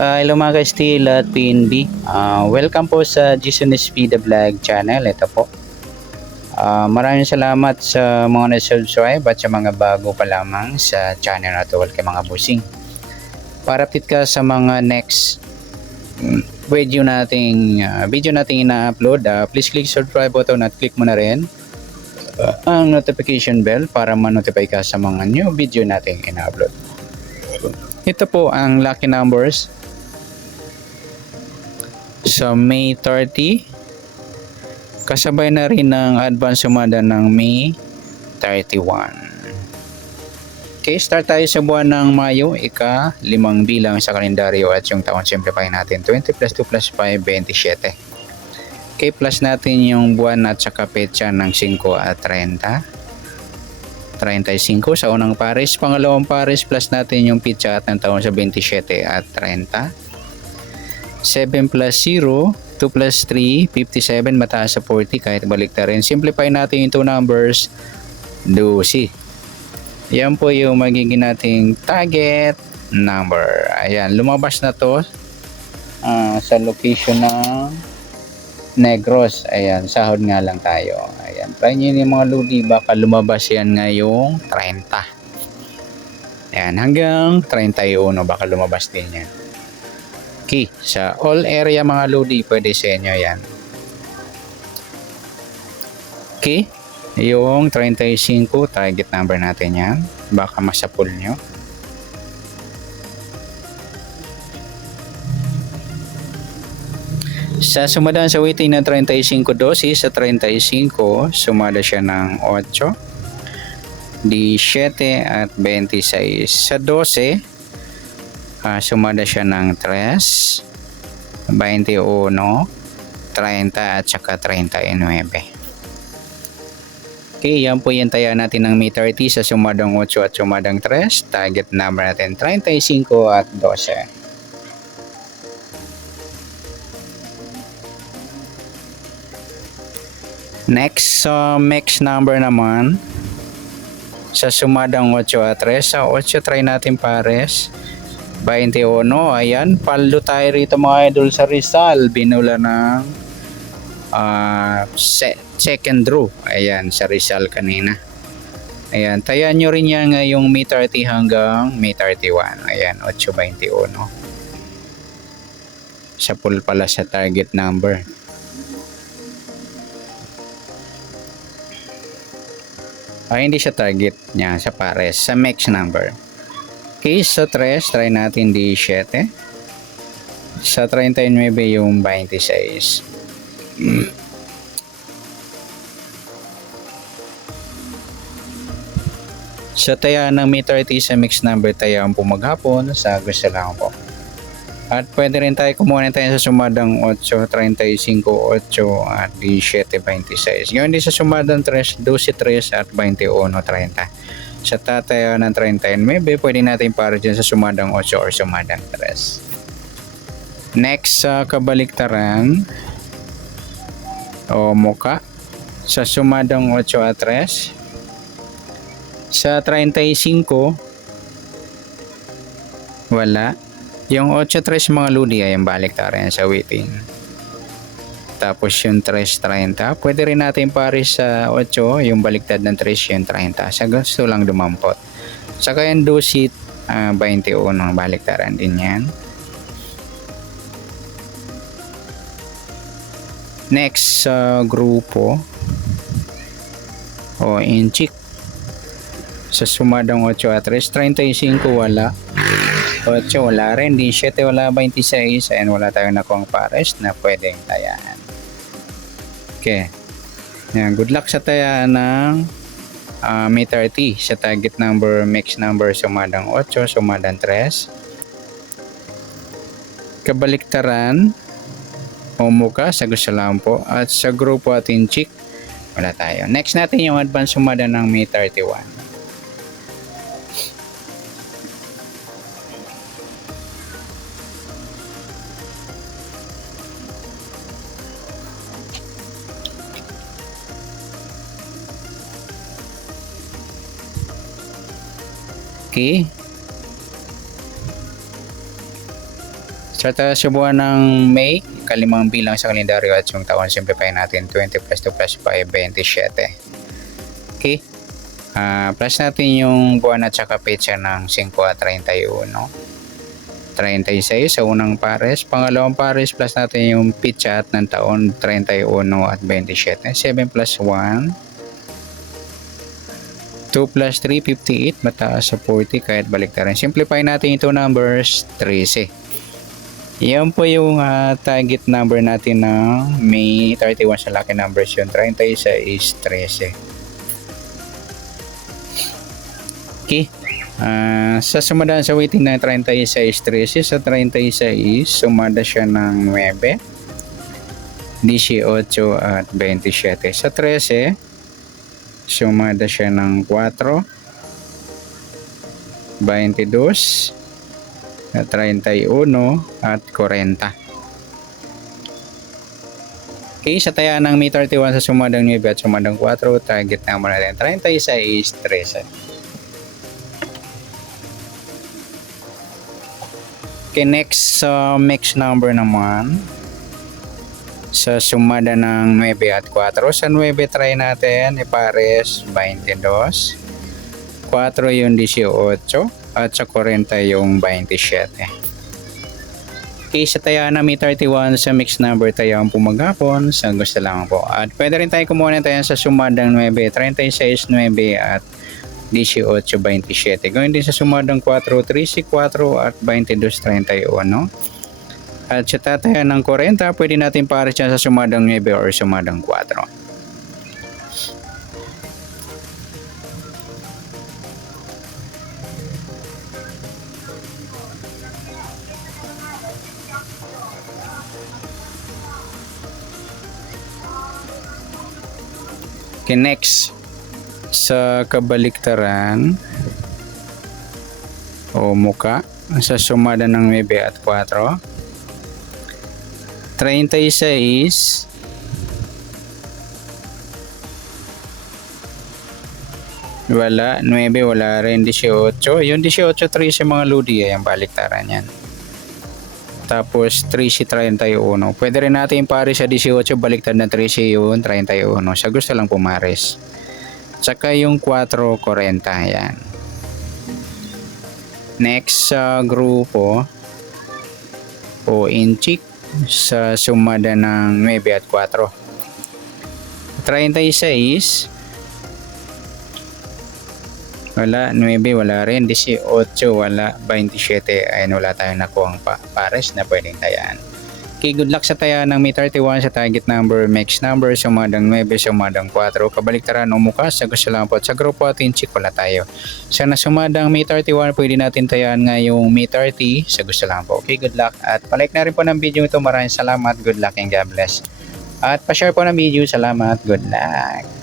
Hello mga ka-Steel at PNB. Welcome po sa Jason SP The Vlog channel. Ito po. Maraming salamat sa mga na-subscribe at sa mga bago pa lamang sa channel na ito. Welcome mga busing. Para update ka sa mga next video nating ina-upload, please click subscribe button at click mo na rin ang notification bell para ma-notify ka sa mga new video nating ina-upload. Ito po ang lucky numbers sa May 30, kasabay na rin ng advance sumada ng May 31. Okay, start tayo sa buwan ng Mayo, ika-5 bilang sa kalendaryo at yung taon simplify natin 20 plus 2 plus 5, 27. Okay, plus natin yung buwan at saka petsa ng 5 at 30. 35 sa unang pares, pangalawang pares plus natin yung petsa at ng taon sa 27 at 30. 7 plus 0, 2 plus 3, 57, mataas sa 40 kahit balikta rin. Simplify natin yung 2 numbers, 12. Yan po yung magiging nating target number. Ayan, lumabas na to sa location ng Negros. Ayan, sahod nga lang tayo. Ayan, try nyo yung mga ludi, baka lumabas yan ngayong 30. Ayan, hanggang 31, baka lumabas din yan. Okay, sa all area mga lodi, pwede sa inyo yan. Okay, yung 35, target number natin yan. Baka masapul nyo. Sa sumadaan sa waiting na 35 dosis, sa 35, sumada siya ng 8, 17 at 26. Sa 12, sumada siya ng 3, 21, 30 at saka 39. Okay, yan po yung taya natin ng May 30 sa sumadang 8 at sumadang 3. Target number natin 35 at 12. Next, mix number naman sa sumadang 8 at 3. Sa 8, try natin pares. 21, ayan, paldo tayo rito mga idol sa Rizal, binula ng second draw, ayan, sa Rizal kanina. Ayan, tayan nyo rin yan ngayong May 30 hanggang May 31, ayan, 8.21. Sa pool pala sa target number. Hindi siya target niya sa pares, sa mix number. Okay, sa 3, try natin 17. Sa 39 yung 26. Sa taya ng May 30 sa mix number tayo ang pumaghapon sa gusto lang po. At pwede rin tayo kumuha tayo sa sumadang 8, 35, 8 at 17, 26. Ngayon din sa sumadang 3, 12, 3 at 21, 30. Sa tataya ng 39, pwede natin para dyan sa sumadang 8 or sumadang 3. Next, sa kabaliktaran o muka, sa sumadang 8 at 3, sa 35, wala. Yung 8 at 3 mga ludi ay yung baliktaran sa waiting. Tapos yung 3.30, pwede rin natin pares sa 8, yung baliktad ng 3 yung 30. Sa gusto lang dumampot. Saka yung 12, 21, baliktaran din yan. Next sa grupo o inchik. Sa sumadang 8 at 3, 35 wala. 8 wala rin, 17 wala, 26. Ayan, wala tayong nakuha pares na pwedeng tayaan. Okay. Yan, good luck sa taya ng May 30 sa target number, mix number sumadang 8, sumadang 3. Kabaliktaran o muka sa gusto lang po. At sa grupo atin chick, wala tayo. Next natin yung advance sumada ng May 31. Okay. Sa taas yung buwan ng May, kalimang bilang sa kalendaryo at yung taon, simplify natin 20 plus 2 plus 5, 27. Okay. Plus natin yung buwan at saka petsa ng 5 at 31. 36 sa unang pares. Pangalawang pares plus natin yung petsa at ng taon 31 at 27. 7 plus 1. 2 plus 3, 58. Mataas sa 40 kahit baliktarin. Simplify natin ito numbers 13. Yan po yung target number natin ng May 31 sa lucky numbers yun. 36 is 13. Okay. Sa sumadaan sa weighting ng 36 is 13. Sa 36 is sumada siya ng 9, 18 at 27. Sa 13, sumada siya ng 4, 22, 31 at 40. Okay, sa taya ng May 31 sa sumadang 9 at sumadang 4, target number natin 36 is 13. Okay, next mix number naman sa sumada ng 9 at 4. Sa 9 try natin ipares 22, 4 yung 18 at sa 40 yung 27. Okay, sa taya na May 31 sa mix number tayo ang pumagapon sa gusto lang po. At pwede rin tayo kumuha ng tayo sa sumadang 9, 36, 9 at 18, 27. Gawin din sa sumadang 4, 13, 4 at 22, 31. At sa tataya ng 40, pwede natin pares yan sa sumadang 9 or sumadang 4. Okay, next sa kabaliktaran o muka sa sumada ng 9 at 4, 36 wala, 9 wala rin, 18 yung 18, 13 mga ludi ay ang baliktaran yan. Tapos 13, 31. Pwede rin natin pares sa 18, baliktad na 13 yun, 31. Sa gusto lang pumares. Tsaka yung 4, 40. Yan. Next sa grupo o inchik sa sumada ng 9 at 4. 36 wala, 9 wala rin, 18 wala, 27 ayun wala tayong nakuhang pares na pwedeng tayaan. Okay, good luck sa taya ng May 31 sa target number, mix number, sumadang 9, sumadang 4, kabaliktaran o muka sa gusto lang po. Sa grupo atin, check wala tayo. Sa nasumadang May 31, pwede natin tayaan ngayong May 30 sa gusto lang po. Okay, good luck at palike na rin po ng video ito. Maraming salamat, good luck and God bless. At pa-share po ng video, salamat, good luck.